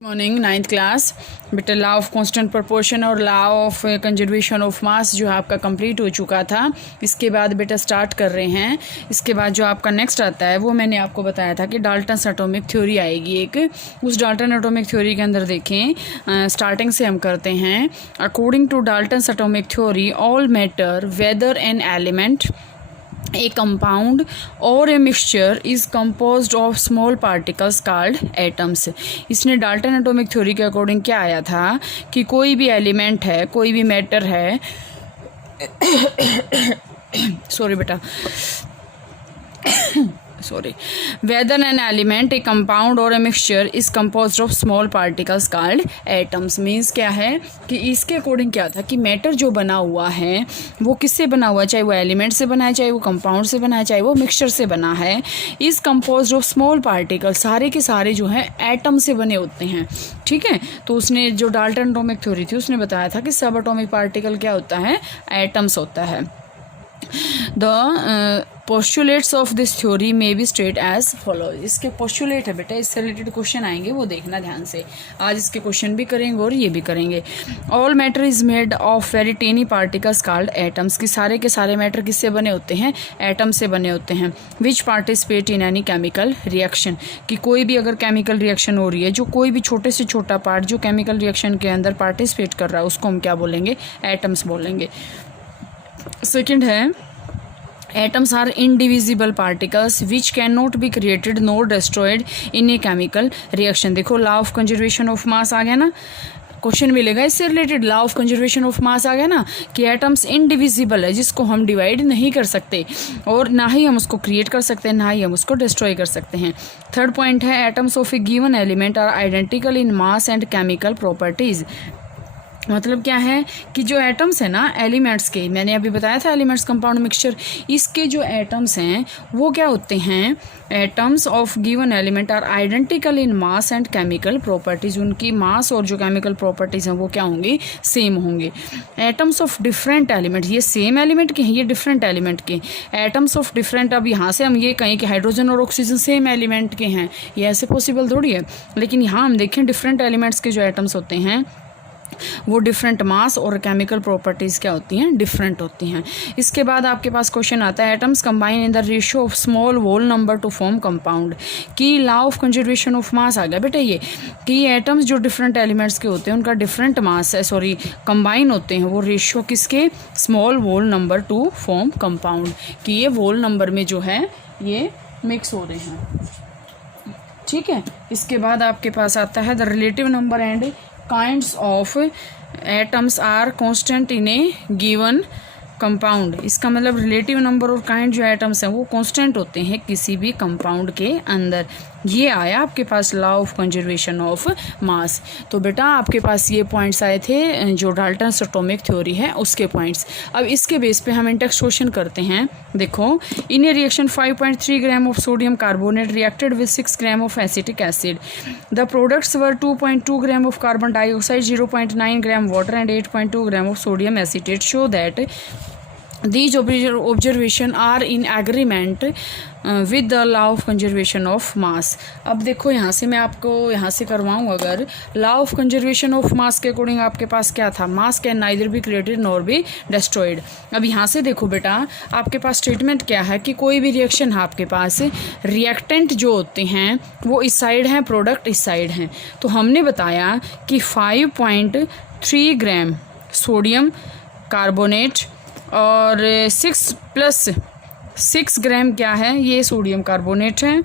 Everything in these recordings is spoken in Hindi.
Morning ninth class. बेटा लॉ ऑफ कांस्टेंट प्रोपोर्शन और लॉ ऑफ कंजर्वेशन ऑफ मास जो आपका कंप्लीट हो चुका था, इसके बाद बेटा स्टार्ट कर रहे हैं। इसके बाद जो आपका नेक्स्ट आता है वो मैंने आपको बताया था कि डाल्टन्स एटॉमिक थ्योरी आएगी एक। उस डाल्टन एटॉमिक थ्योरी के अंदर देखें, स्टार्टिंग से हम करते हैं। According to Dalton's atomic theory all matter whether an element a compound or a mixture is composed of small particles called atoms। इसने डाल्टन एटॉमिक थ्योरी के अकॉर्डिंग क्या आया था कि कोई भी एलिमेंट है, कोई भी मैटर है सॉरी बेटा sorry, whether an element, a compound or a mixture is composed of small particles called atoms। Means क्या है कि इसके अकॉर्डिंग क्या था कि मैटर जो बना हुआ है वो किससे बना हुआ है, चाहे वो एलिमेंट से बना है, चाहे वो कंपाउंड से बना है, चाहे वो मिक्सचर से बना है, is composed of small particles, सारे के सारे जो हैं एटम से बने होते हैं। ठीक है, तो उसने जो डाल्टन एटॉमिक थ्योरी थी उसने बताया था कि सब एटॉमिक पार्टिकल क्या होता है, एटम्स होता है। The postulates of this theory may be stated as follows। इसके postulate है बेटा, इससे रिलेटेड क्वेश्चन आएंगे, वो देखना ध्यान से। आज इसके क्वेश्चन भी करेंगे और ये भी करेंगे। All matter is made of very tiny particles called atoms। कि सारे के सारे मैटर किससे बने होते हैं, एटम से बने होते हैं। Which participate in any chemical reaction। कि कोई भी अगर केमिकल रिएक्शन हो रही है, जो कोई भी छोटे से छोटा पार्ट जो केमिकल रिएक्शन के अंदर पार्टिसिपेट कर रहा है उसको हम क्या बोलेंगे, एटम्स बोलेंगे। सेकेंड है atoms are indivisible particles which cannot be created nor destroyed in a chemical reaction। देखो law of conservation of mass आ गया ना, क्वेश्चन मिलेगा इससे related. Law of conservation of mass आ गया ना कि एटम्स इनडिविजिबल है, जिसको हम डिवाइड नहीं कर सकते और ना ही हम उसको क्रिएट कर सकते हैं, ना ही हम उसको डिस्ट्रॉय कर सकते हैं। थर्ड पॉइंट है atoms of a given element are identical in mass and chemical properties. मतलब क्या है कि जो एटम्स हैं ना एलिमेंट्स के, मैंने अभी बताया था एलिमेंट्स कंपाउंड मिक्सचर, इसके जो एटम्स हैं वो क्या होते हैं, atoms of given element are identical in mass and chemical properties. उनकी मास और जो केमिकल प्रॉपर्टीज हैं वो क्या होंगी, सेम होंगे। एटम्स ऑफ डिफरेंट एलिमेंट, ये सेम एलिमेंट के हैं, ये डिफरेंट एलिमेंट के। एटम्स ऑफ डिफरेंट, अब यहाँ से हम ये कहें कि हाइड्रोजन और ऑक्सीजन सेम एलिमेंट के हैं, ये ऐसे पॉसिबल थोड़ी है। लेकिन यहाँ हम देखें डिफरेंट एलिमेंट्स के जो एटम्स होते हैं वो डिफरेंट मास और केमिकल प्रॉपर्टीज़ क्या होती हैं, डिफरेंट होती हैं। इसके बाद आपके पास क्वेश्चन आता है atoms combine in the ratio of small whole number to form compound. की law of conservation of mass आ गया बेटा ये कि एटम्स जो डिफरेंट एलिमेंट्स के होते हैं उनका डिफरेंट मास है, सॉरी कंबाइन होते हैं वो रेशियो किसके, small whole number to form compound. कि ये होल नंबर में जो है ये मिक्स हो रहे हैं। ठीक है, इसके बाद आपके पास आता है the relative number and kinds of atoms are constant in a given compound. इसका मतलब रिलेटिव नंबर और काइंड जो एटम्स हैं वो कांस्टेंट होते हैं किसी भी कंपाउंड के अंदर। ये आया आपके पास law of conservation of mass. तो बेटा आपके पास ये पॉइंट्स आए थे जो डाल्टन्स एटॉमिक थ्योरी है उसके पॉइंट्स। अब इसके बेस पे हम इंडेक्स क्वेश्चन करते हैं। देखो, in a reaction 5.3 gram of sodium carbonate reacted with 6 gram of acetic acid. The products were 2.2 gram of carbon dioxide, 0.9 gram water and 8.2 gram of sodium acetate. Show that these observation are in agreement with the law of conservation of mass। अब देखो यहाँ से मैं आपको यहाँ से करवाऊँ, अगर लॉ ऑफ कंजर्वेशन ऑफ मास के अकॉर्डिंग आपके पास क्या था, मास can neither be created nor be destroyed. अब यहाँ से देखो बेटा आपके पास स्टेटमेंट क्या है कि कोई भी रिएक्शन है आपके पास, रिएक्टेंट जो होते हैं वो इस साइड हैं, प्रोडक्ट इस साइड हैं। तो हमने बताया कि 5.3 ग्राम सोडियम कार्बोनेट और 6 ग्राम क्या है, ये सोडियम कार्बोनेट है,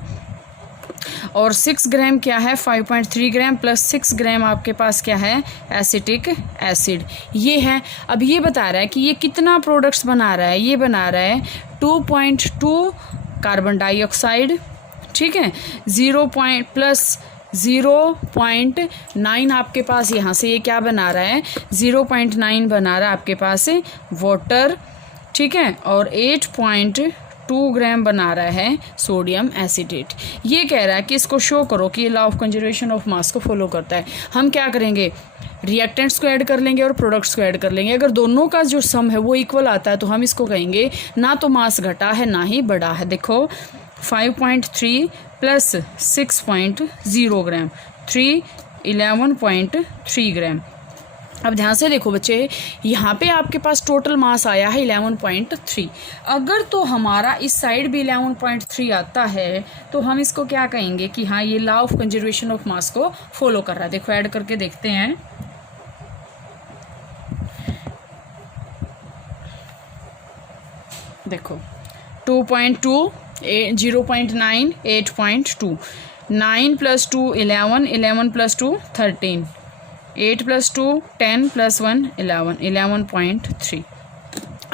और 6 ग्राम क्या है, 5.3 ग्राम प्लस 6 ग्राम आपके पास क्या है, एसिटिक एसिड। ये है। अब ये बता रहा है कि ये कितना प्रोडक्ट्स बना रहा है, ये बना रहा है 2.2 कार्बन डाइऑक्साइड, ठीक है, 0.9 आपके पास यहाँ से ये क्या बना रहा है, 0.9 बना रहा है आपके पास वाटर, ठीक है, और 8.2 ग्राम बना रहा है सोडियम एसिटेट। ये कह रहा है कि इसको शो करो कि ये लॉ ऑफ कंजर्वेशन ऑफ मास को फॉलो करता है। हम क्या करेंगे, रिएक्टेंट्स को ऐड कर लेंगे और प्रोडक्ट्स को ऐड कर लेंगे। अगर दोनों का जो सम है वो इक्वल आता है तो हम इसको कहेंगे ना तो मास घटा है ना ही बढ़ा है। देखो 5.3 प्लस 6.0 ग्राम, 3 11.3 ग्राम। अब ध्यान से देखो बच्चे, यहाँ पे आपके पास टोटल मास आया है 11.3। अगर तो हमारा इस साइड भी 11.3 आता है तो हम इसको क्या कहेंगे कि हाँ ये लॉ ऑफ कंजर्वेशन ऑफ मास को फॉलो कर रहा है। देखो ऐड करके देखते हैं। देखो 2.2, 0.9, 8.2, 9 + 2 11, 11 + 2 13, 8 + 2 10 + 1 11, 11.3।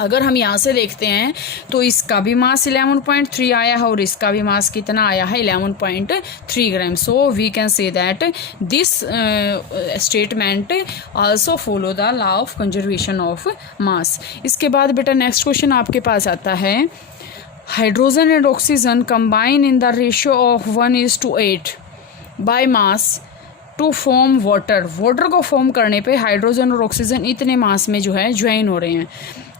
अगर हम यहाँ से देखते हैं तो इसका भी मास 11.3 आया है और इसका भी मास कितना आया है 11.3 gram. So we can say that this statement also follow the law of conservation of mass. इसके बाद बेटा नेक्स्ट क्वेश्चन आपके पास आता है, hydrogen and oxygen combine in the ratio of 1:8 by mass to form water. Water को फॉर्म करने पे हाइड्रोजन और ऑक्सीजन इतने मास में जो है ज्वाइन हो रहे हैं।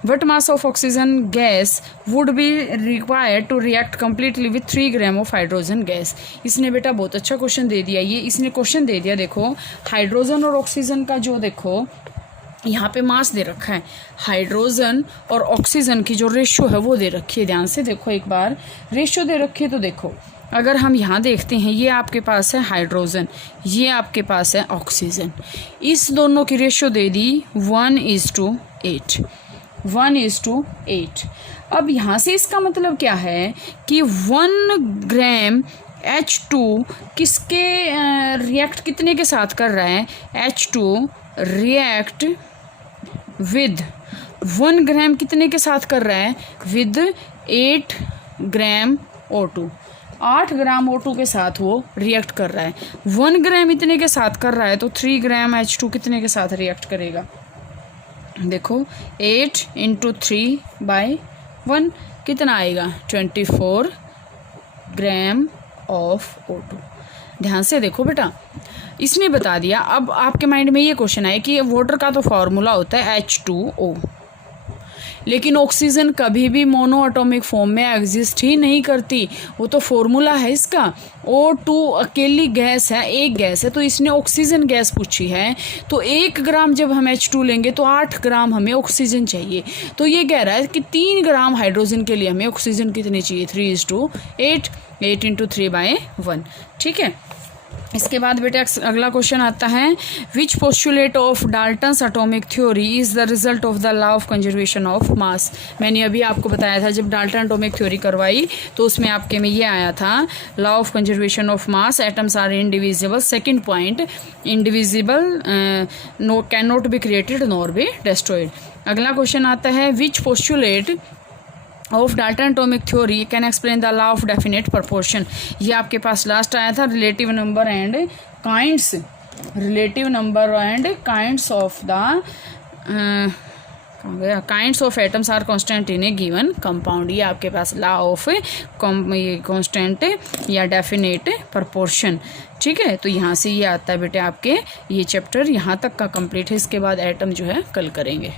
What mass of oxygen gas would be required to react completely with 3 gram of hydrogen gas. इसने बेटा बहुत अच्छा क्वेश्चन दे दिया। ये इसने क्वेश्चन दे दिया, देखो हाइड्रोजन और ऑक्सीजन का जो देखो यहाँ पे मास दे रखा है, हाइड्रोजन और ऑक्सीजन की जो रेशियो है वो दे रखी है। ध्यान से देखो एक बार, रेशियो दे रखी है तो देखो अगर हम यहाँ देखते हैं, ये आपके पास है हाइड्रोजन, ये आपके पास है ऑक्सीजन, इस दोनों की रेशियो दे दी 1:8, 1:8। अब यहाँ से इसका मतलब क्या है कि 1 ग्राम H2 किसके रिएक्ट कितने के साथ कर रहा है, H2 रिएक्ट विद 1 ग्राम कितने के साथ कर रहा है, with 8 gram O2, 8 gram O2 के साथ वो रिएक्ट कर रहा है। 1 ग्राम इतने के साथ कर रहा है तो 3 ग्राम H2 कितने के साथ रिएक्ट करेगा, देखो 8 × 3/1 कितना आएगा, 24 ग्राम ऑफ O2। ध्यान से देखो बेटा, इसने बता दिया। अब आपके माइंड में ये क्वेश्चन है कि वाटर का तो फॉर्मूला होता है H2O, लेकिन ऑक्सीजन कभी भी मोनो एटॉमिक फॉर्म में एग्जिस्ट ही नहीं करती। वो तो फॉर्मूला है इसका, O2 अकेली गैस है, एक गैस है, तो इसने ऑक्सीजन गैस पूछी है। तो 1 ग्राम जब हम H2 लेंगे तो 8 ग्राम हमें ऑक्सीजन चाहिए। तो ये कह रहा है कि 3 ग्राम हाइड्रोजन के लिए हमें ऑक्सीजन कितनी चाहिए, 3:8, 8 × 3/1। ठीक है। इसके बाद बेटा अगला क्वेश्चन आता है, which postulate of Dalton's atomic theory is the result of the law of conservation of mass. मैंने अभी आपको बताया था, जब डाल्टन एटॉमिक थ्योरी करवाई तो उसमें आपके में ये आया था, law of conservation of mass, atoms are indivisible. Second point, indivisible no can not be created nor be destroyed. अगला क्वेश्चन आता है, which postulate of Dalton atomic theory can explain the law of definite proportion. ये आपके पास लास्ट आया था, relative number and kinds, relative number and kinds of the kinds of atoms are constant in a given compound. ये आपके पास लॉ ऑफ कांस्टेंट या डेफिनेट प्रपोर्शन। ठीक है, तो यहाँ से ये आता है बेटे आपके, ये चैप्टर यहाँ तक का कंप्लीट है। इसके बाद एटम जो है कल करेंगे।